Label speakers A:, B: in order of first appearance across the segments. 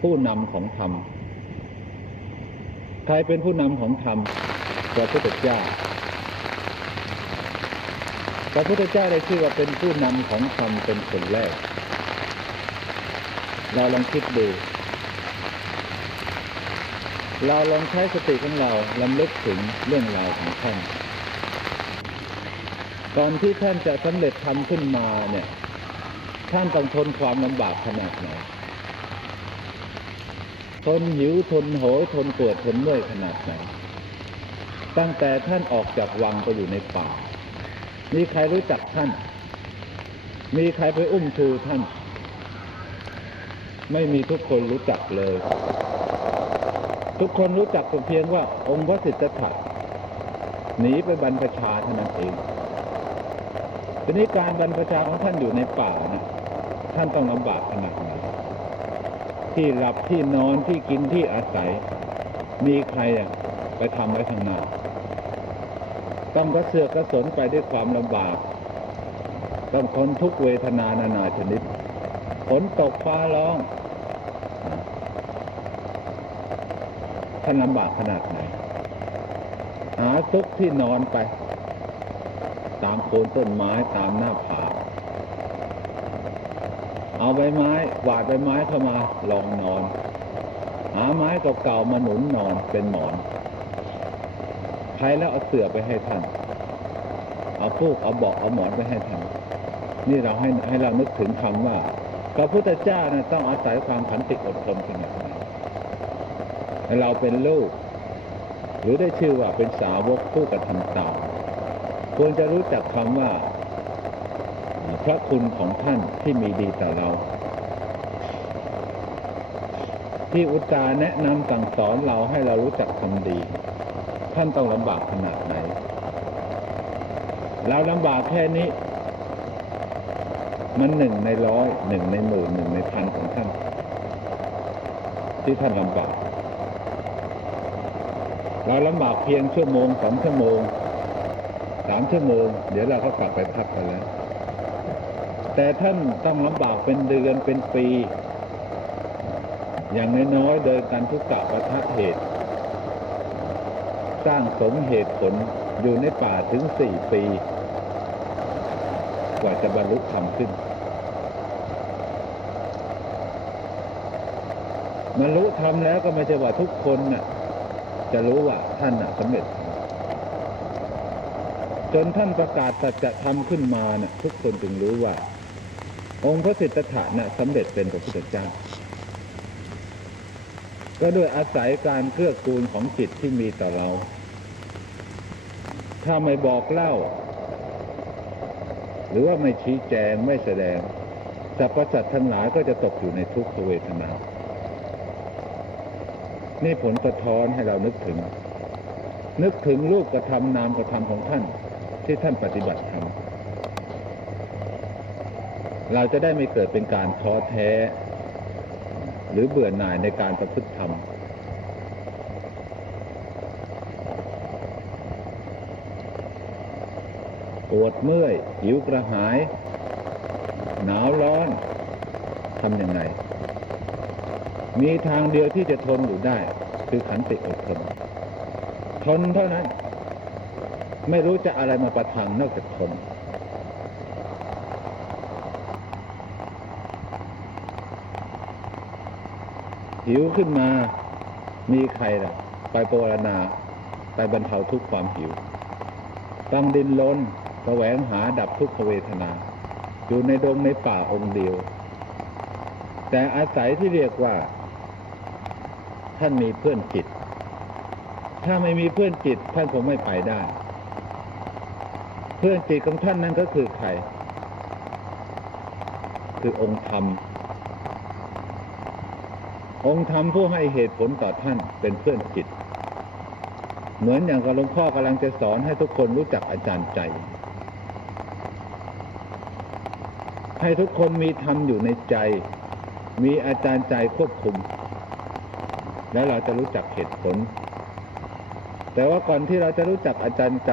A: ผู้นำของธรรม ใครเป็นผู้นำของธรรมพระพุทธเจ้า พระพุทธเจ้าได้ชื่อว่าเป็นผู้นำของธรรมเป็นคนแรก เราลองคิดดู เราลองใช้สติของเราลำลึกถึงเรื่องราวของท่านตอนที่ท่านจะสำเร็จทำขึ้นมาเนี่ย ท่านต้องทนความลำบากขนาดไหน ทนหิวทนโหยทนปวดทนเมื่อยขนาดไหน ตั้งแต่ท่านออกจากวังไปอยู่ในป่า มีใครรู้จักท่าน มีใครไปอุ้มชูท่าน ไม่มีทุกคนรู้จักเลย ทุกคนรู้จักเพียงว่าองค์พระสิทธัตถะหนีไปบรรพชาเท่านั้นเองทีนี้การบรรพชาของท่านอยู่ในป่านะท่านต้องลำบากขนาดไหน ที่หลับที่นอนที่กินที่อาศัย มีใครอะไปทำไว้ทางหน้าต้องกระเสือกกระสนไปด้วยความลำบาก ต้องทนทุกเวทนานานาชนิดฝนตกฟ้าร้องท่านลำบากขนาดไหน หาซุกที่นอนไป ตามโคนต้นไม้ตามหน้าผา เอาใบไม้หวาดใบไม้เข้ามาลองนอน หาไม้เก่าๆมาหนุนนอนเป็นหมอนใครแล้วเอาเสื่อไปให้ท่านเอาฟูกเอาเบาะเอาหมอนไปให้ท่านนี่เราให้ให้เรานึกถึงคำว่าพระพุทธเจ้านะต้องอาศัยความขันติอดทนขนาดไหนเราเป็นลูก หรือได้ชื่อว่าเป็นสาวกผู้กระทำตามควรจะรู้จักคำว่า พระคุณของท่านที่มีดีต่อเรา ที่อุตตาหแนะนำสั่งสอนเราให้เรารู้จักทำดี ท่านต้องลำบากขนาดไหนเราลำบากแค่นี้ มันหนึ่งในร้อยหนึ่งในหมื่นหนึ่งในพันของท่าน ที่ท่านลำบากเราลำบากเพียงชั่วโมงสองชั่วโมงสามชั่วโมง เดี๋ยวเราก็กลับไปพักกันแล้ว แต่ท่านต้องลำบากเป็นเดือนเป็นปี อย่างน้อยๆโดยการทุกกะประทะเหตุ สร้างสมเหตุผลอยู่ในป่าถึงสี่ปี กว่าจะบรรลุธรรมขึ้นบรรลุธรรมแล้วก็ไม่ใช่ว่าทุกคนน่ะ จะรู้ว่าท่านน่ะสำเร็จ จนท่านประกาศสัจธรรมขึ้นมาน่ะ ทุกคนจึงรู้ว่า องค์พระสิทธัตถะนะสำเร็จเป็นพระพุทธเจ้า ก็ด้วยอาศัยการเกื้อกูลของจิตที่มีต่อเรา ถ้าไม่บอกเล่า หรือว่าไม่ชี้แจงไม่แสดงสรรพสัตว์ทั้งหลายก็จะตกอยู่ในทุกขเวทนา นี่ผลสะท้อนให้เรานึกถึง นึกถึงรูปกระทำนามกระทำของท่านที่ท่านปฏิบัติทำ เราจะได้ไม่เกิดเป็นการท้อแท้ หรือเบื่อหน่ายในการประพฤติธรรมปวดเมื่อย หิวกระหาย หนาวร้อนทำยังไง มีทางเดียวที่จะทนอยู่ได้ คือขันติอดทน ทนเท่านั้น ไม่รู้จะอะไรมาประทังนอกจากทน หิวขึ้นมา มีใครล่ะ ไปปรณา ไปบรรเทาทุกความหิวต้องดินลนแสวงหาดับทุกขเวทนา อยู่ในดงในป่าองค์เดียว แต่อาศัยที่เรียกว่า ท่านมีเพื่อนจิต ถ้าไม่มีเพื่อนจิตท่านคงไม่ไปได้ เพื่อนจิตของท่านนั้นก็คือใคร คือองค์ธรรม องค์ธรรมผู้ให้เหตุผลต่อท่านเป็นเพื่อนจิต เหมือนอย่างกับหลวงพ่อกำลังจะสอนให้ทุกคนรู้จักอาจารย์ใจ ให้ทุกคนมีธรรมอยู่ในใจ มีอาจารย์ใจควบคุม แล้วเราจะรู้จักเหตุผล แต่ว่าก่อนที่เราจะรู้จักอาจารย์ใจ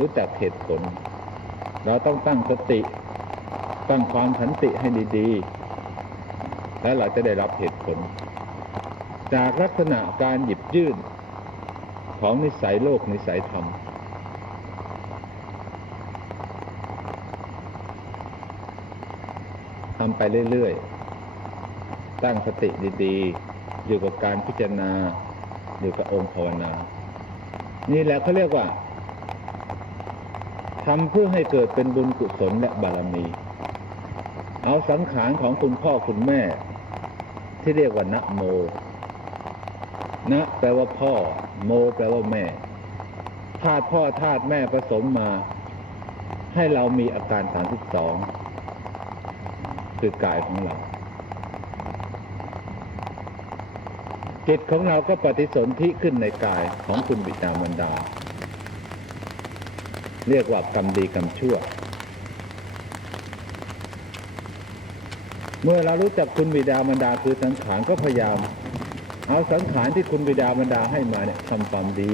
A: รู้จักเหตุผล เราต้องตั้งสติ ตั้งความขันติให้ดี และเราจะได้รับเหตุผล จากลักษณะการหยิบยื่น ของนิสัยโลกนิสัยธรรม ทำไปเรื่อยๆ ตั้งสติดีๆ อยู่กับการพิจารณา อยู่กับองค์ภาวนา นี่แหละเขาเรียกว่าทำเพื่อให้เกิดเป็นบุญกุศลและบารมี เอาสังขารของคุณพ่อคุณแม่ ที่เรียกว่านะโม นะแปลว่าพ่อ โม แปลว่าแม่ธาตุพ่อธาตุแม่ผสมมา ให้เรามีอาการสามสิบสองคือกายของเรา จิตของเราก็ปฏิสนธิขึ้นในกายของคุณบิดามารดา เรียกว่ากรรมดีกรรมชั่ว เมื่อเรารู้จักคุณบิดามารดาคือสังขารก็พยายาม เอาสังขารที่คุณบิดามารดาให้มาเนี่ยทำความดี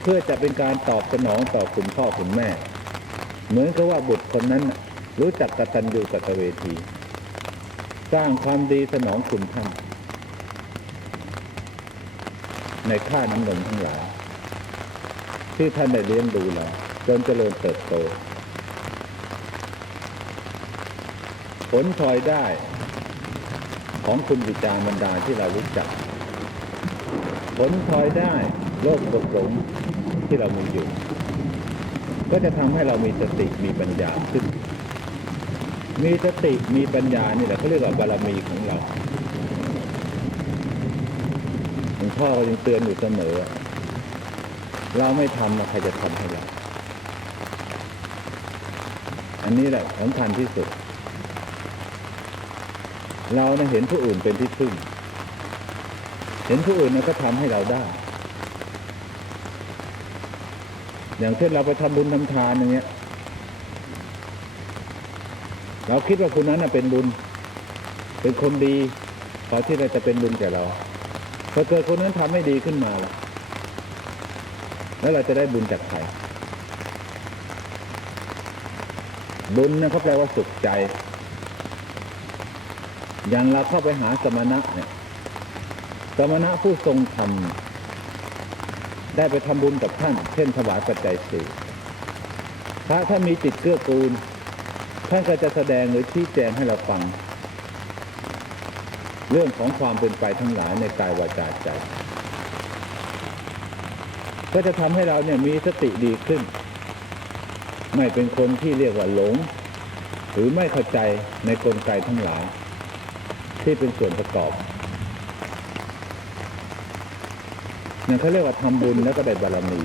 A: เพื่อจะเป็นการตอบสนองต่อคุณพ่อคุณแม่ เหมือนกับว่าบุตรคนนั้นรู้จักกตัญญูกตเวที สร้างความดีสนองคุณท่านในค่าน้ำนมทั้งหลายที่ท่านได้เลี้ยงดูเราจนเจริญเติบโต ผลพลอยได้ของคุณบิดามารดาที่เรารู้จัก ผลพลอยได้โลกตกหลงที่เรามีอยู่ ก็จะทำให้เรามีสติมีปัญญาขึ้น มีสติมีปัญญานี่แหละเขาเรียกว่าบารมีของเราหลวงพ่อก็ยังเตือนอยู่เสมอ เราไม่ทำนะใครจะทำให้เรา อันนี้แหละสำคัญที่สุด เรานะเห็นผู้อื่นเป็นที่พึ่ง เห็นผู้อื่นนะก็ทำให้เราได้ อย่างเช่นเราไปทำบุญทำทานอย่างเงี้ย เราคิดว่าคนนั้นนะเป็นบุญ เป็นคนดีพอที่เราจะเป็นบุญแก่เราพอเกิดคนนั้นทำให้ดีขึ้นมาล่ะแล้วเราจะได้บุญจากใครบุญนะเขาแปลว่าสุขใจ อย่างเราเข้าไปหาสมณะเนี่ยสมณะผู้ทรงธรรมได้ไปทำบุญกับท่าน เช่นถวายปัจจัยสี่พระถ้ามีจิตเกื้อกูล ท่านก็จะแสดงหรือชี้แจงให้เราฟัง เรื่องของความเป็นไปทั้งหลายในกายวาจาใจ ก็จะทำให้เราเนี่ยมีสติดีขึ้น ไม่เป็นคนที่เรียกว่าหลง หรือไม่เข้าใจในกลไกทั้งหลาย ที่เป็นส่วนประกอบนั่นเขาเรียกว่าทำบุญแล้วก็ได้บารมี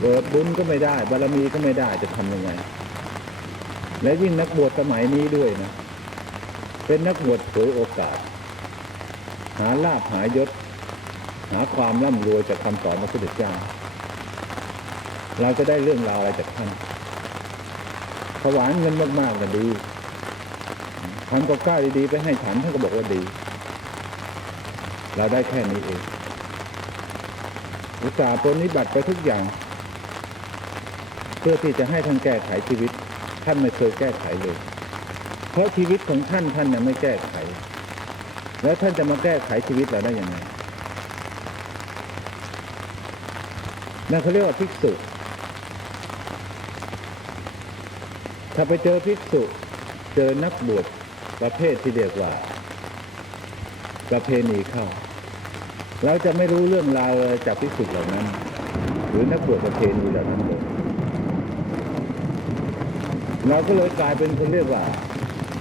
A: เกิดบุญก็ไม่ได้ บารมีก็ไม่ได้จะทำยังไง และยิ่งนักบวชสมัยนี้ด้วยนะ เป็นนักบวชเผยโอกาส หาลาภหายศ หาความร่ำรวยจากคำสอนพระพุทธเจ้า เราจะได้เรื่องราวอะไรจากท่านถวายเงินมากๆก็ดี ทำกับข้าวดีๆไปให้ฉันท่านก็บอกว่าดีเราได้แค่นี้เองอุตส่าห์ปนนิบัติไปทุกอย่าง เพื่อที่จะให้ท่านแก้ไขชีวิต ท่านไม่เคยแก้ไขเลย เพราะชีวิตของท่านท่านยังไม่แก้ไข แล้วท่านจะมาแก้ไขชีวิตเราได้ยังไงนั่นเขาเรียกว่าภิกษุ ถ้าไปเจอภิกษุ เจอนักบวช ประเภทที่เรียกว่า ประเพณีเข้า เราจะไม่รู้เรื่องราวจากภิกษุเหล่านั้น หรือนักบวชประเพณีเหล่านั้นเลยเราก็เลยกลายเป็นคนเรียกว่า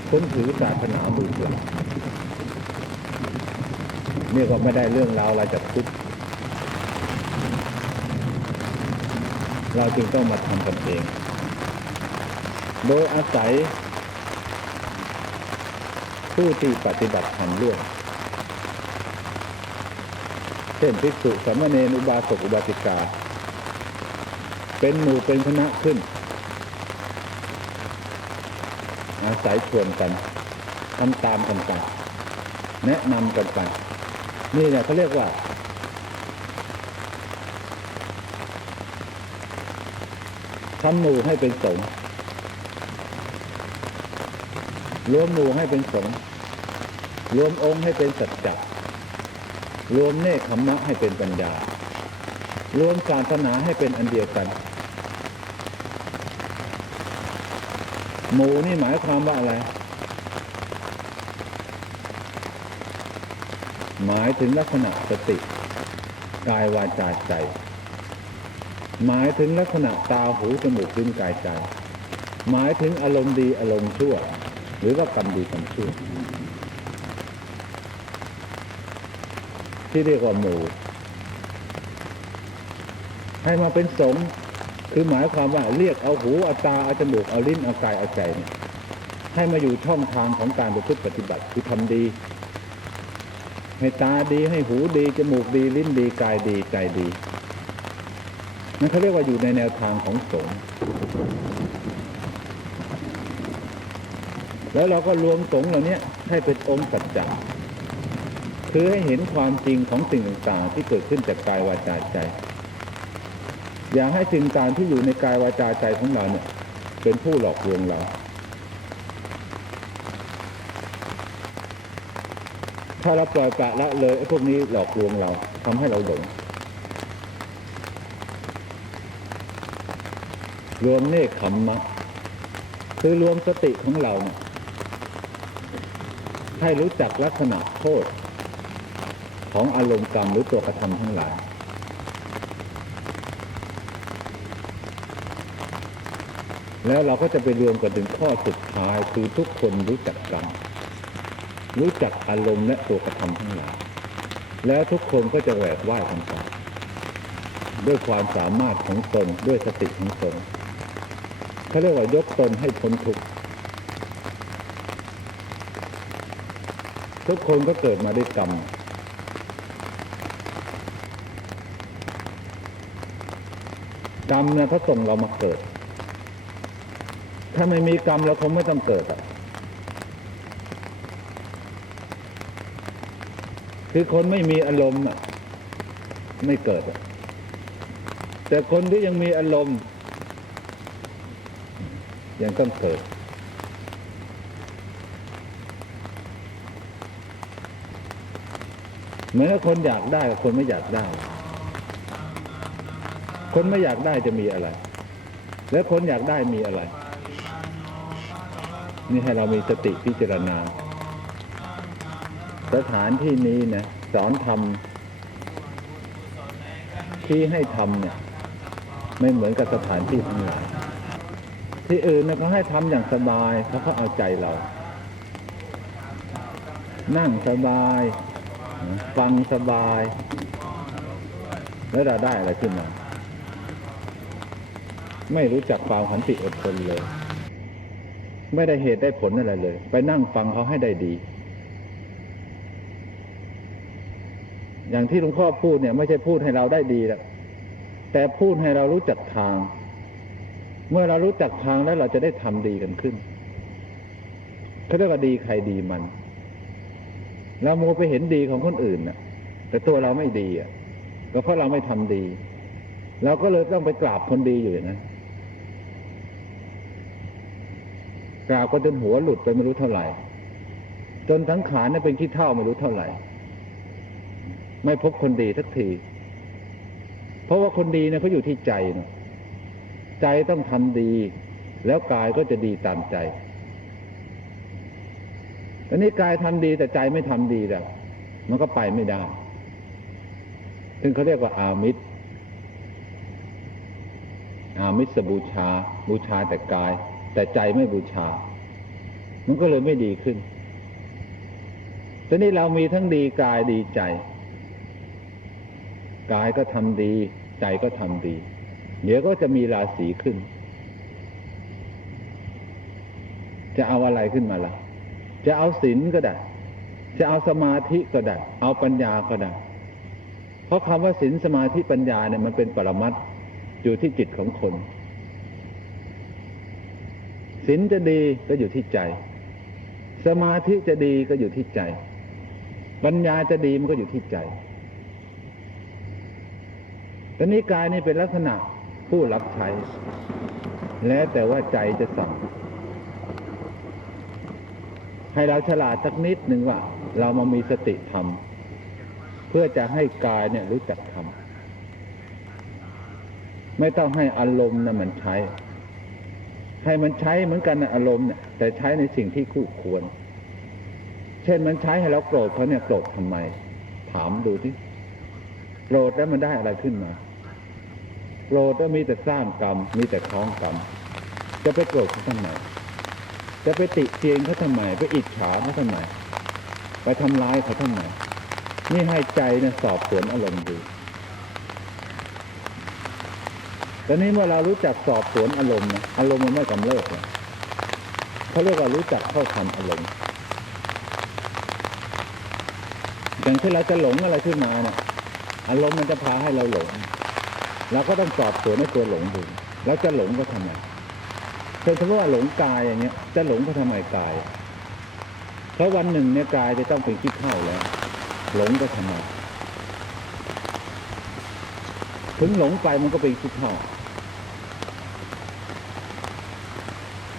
A: คนถือศาสนามือเปล่าเนี่ยก็ไม่ได้เรื่องราวอะไรจากพุทธเราจึงต้องมาทำกันเอง โดยอาศัย ผู้ที่ปฏิบัติธรรมร่วมเช่นภิกษุสามเณรอุบาสกอุบาสิกา เป็นหมู่เป็นคณะขึ้น อาศัยชวนกันทำตามกันไปแนะนำกันไปนี่เนี่ยเขาเรียกว่า ทำหมู่ให้เป็นสงฆ์ รวมหมู่ให้เป็นสงฆ์รวมองค์ให้เป็นสัจจะรวมเนคขมมะให้เป็นปัญญา รวมศาสนาให้เป็นอันเดียวกัน หมู่นี่หมายความว่าอะไร หมายถึงลักษณะสติกายวาจาใจ หมายถึงลักษณะตาหูจมูกลิ้นกายใจ หมายถึงอารมณ์ดีอารมณ์ชั่ว หรือว่ากรรมดีกรรมชั่วที่เรียกว่าหมู่ ให้มาเป็นสงคือหมายความว่าเรียกเอาหูเอาตาเอาจมูกเอาลิ้นเอากายเอาใจเนี่ยให้มาอยู่ช่องทางของการประพฤติปฏิบัติคือทำดี ให้ตาดีให้หูดีจมูกดีลิ้นดีกายดีใจดีนั่นเขาเรียกว่าอยู่ในแนวทางของสงฆ์ แล้วเราก็รวมสงเหล่านี้ให้เป็นองค์สัจจะคือให้เห็นความจริงของสิ่งต่างๆที่เกิดขึ้นจากกายวาจาใจ อย่าให้สิ่งต่างที่อยู่ในกายวาจาใจของเราเนี่ย เป็นผู้หลอกลวงเราถ้าเราปล่อยปละละเลยไอ้พวกนี้หลอกลวงเราทำให้เราหลงรวมเนคขมมะคือรวมสติของเราเนี่ย ให้รู้จักลักษณะโทษ ของอารมณ์กรรมหรือตัวกระทำทั้งหลาย แล้วเราก็จะไปรวมกันถึงข้อสุดท้ายคือทุกคนรู้จักกรรมรู้จักอารมณ์และตัวกระทำทั้งหลาย แล้วทุกคนก็จะแหวกว่ายกันไปด้วยความสามารถของตนด้วยสติของตนเขาเรียกว่ายกตนให้พ้นทุกข์ ทุกคนก็เกิดมาด้วยกรรม กรรมเนี่ยเขาส่งเรามาเกิด ถ้าไม่มีกรรมเราคงไม่ต้องเกิดอะคือคนไม่มีอารมณ์อะไม่เกิดอะแต่คนที่ยังมีอารมณ์ยังต้องเกิด เหมือนกับคนอยากได้กับคนไม่อยากได้ คนไม่อยากได้จะมีอะไร แล้วคนอยากได้มีอะไร นี่ให้เรามีสติพิจารณา สถานที่นี้นะสอนทำที่ให้ทำเนี่ย ไม่เหมือนกับสถานที่ทั้งหลายที่อื่นเนี่ยเขาให้ทำอย่างสบายเขาก็เอาใจเรา นั่งสบาย ฟังสบาย แล้วเราได้อะไรขึ้นมา ไม่รู้จักความขันติอดทนเลย ไม่ได้เหตุได้ผลอะไรเลย ไปนั่งฟังเขาให้ได้ดี อย่างที่หลวงพ่อพูดเนี่ย ไม่ใช่พูดให้เราได้ดีหรอกแต่พูดให้เรารู้จักทาง เมื่อเรารู้จักทางแล้วเราจะได้ทำดีกันขึ้นเขาเรียกว่าดีใครดีมัน เราโมไปเห็นดีของคนอื่นน่ะ แต่ตัวเราไม่ดีอะก็เพราะเราไม่ทำดี เราก็เลยต้องไปกราบคนดีอยู่อย่างนั้นกราบก็จนหัวหลุดไปไม่รู้เท่าไหร่ จนทั้งขาเนี่ยเป็นขี้เท่าไม่รู้เท่าไหร่ ไม่พบคนดีสักที เพราะว่าคนดีเนี่ยเขาอยู่ที่ใจนะใจต้องทำดี แล้วกายก็จะดีตามใจ อันนี้กายทำดีแต่ใจไม่ทำดีแล้วมันก็ไปไม่ได้ ซึ่งเขาเรียกว่าอามิตร อามิสบูชา บูชาแต่กาย แต่ใจไม่บูชา มันก็เลยไม่ดีขึ้นตอนนี้เรามีทั้งดีกายดีใจ กายก็ทำดี ใจก็ทำดี เดี๋ยวก็จะมีราศีขึ้น จะเอาอะไรขึ้นมาล่ะ จะเอาศีลก็ได้ จะเอาสมาธิก็ได้ เอาปัญญาก็ได้ เพราะคำว่าศีลสมาธิปัญญาเนี่ยมันเป็นปรมัตอยู่ที่จิตของคนศีลจะดีก็อยู่ที่ใจ สมาธิจะดีก็อยู่ที่ใจ ปัญญาจะดีมันก็อยู่ที่ใจตอนนี้กายนี่เป็นลักษณะผู้รับใช้ แล้วแต่ว่าใจจะสั่ง ให้เราฉลาดสักนิดหนึ่งว่า เรามามีสติธรรม เพื่อจะให้กายเนี่ยรู้จักธรรมไม่ต้องให้อารมณ์นะมันใช้ ให้มันใช้เหมือนกันนะอารมณ์เนี่ยแต่ใช้ในสิ่งที่คู่ควร เช่นมันใช้ให้เราโกรธเขาเนี่ยโกรธทำไม ถามดูที่โกรธแล้วมันได้อะไรขึ้นมาโกรธแล้วมีแต่สร้างกรรม มีแต่ค้องกรรม จะไปโกรธเขาทำไม จะไปติเตียนเขาทำไมไปอิจฉาเขาทำไมไปทำร้ายเขาทำไมนี่ให้ใจนี่ยสอบสวนอารมณ์ดูตอนนี้เมื่อเรารู้จักสอบสวนอารมณ์นะอารมณ์มันไม่กำเริบเลยเขาเรียกว่ารู้จักเข้าทันอารมณ์อย่างที่เราจะหลงอะไรขึ้นมาเนี่ยอารมณ์มันจะพาให้เราหลงเราก็ต้องสอบสวนในตัวหลงดูแล้วจะหลงก็ทำไม ช่นสมมติว่าหลงกายอย่างเงี้ยจะหลงก็ทำไมกาย เพราะวันหนึ่งเนี่ยกายจะต้องเป็นขี้เข้าแล้ว หลงก็ทำไมถึงหลงไปมันก็เป็นขี้เข้า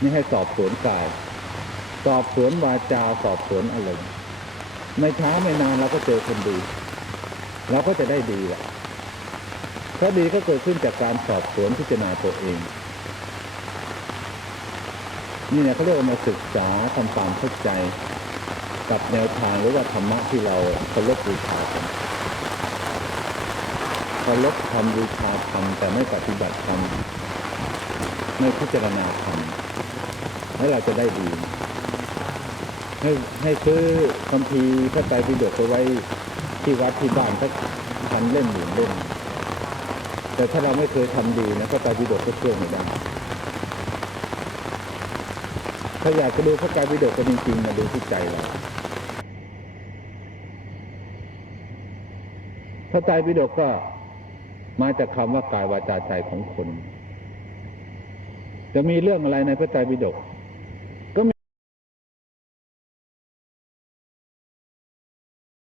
A: นี่ให้สอบสวนกาย สอบสวนวาจาสอบสวนอารมณ์ไม่ช้าไม่นานเราก็เจอคนดี เราก็จะได้ดีแหละเพราดีก็เกิดขึ้นจากการสอบสวนพิจารณาตัวเอง นี่เนี่ยเขาเรียกว่ามาศึกษาทำความเข้าใจกับแนวทางหรือว่าธรรมะที่เราเคารพบูชากันเคารพธรรมบูชาธรรมแต่ไม่ปฏิบัติธรรมไม่พิจารณาธรรมให้เราจะได้ดี ให้ให้ซื้อคัมภีร์พระไตรปิฎกไปไว้ที่วัดที่บ้านสักพันเล่มหนึ่งเล่มแต่ถ้าเราไม่เคยทำดีนะพระไตรปิฎกก็เชื่อไม่ได้ ถ้าอยากจะดูพระไตรปิฎกกันจริงๆมาดูที่ใจเราพระไตรปิฎกก็มาจากคำว่ากายวาจาใจของคน จะมีเรื่องอะไรในพระไตรปิฎก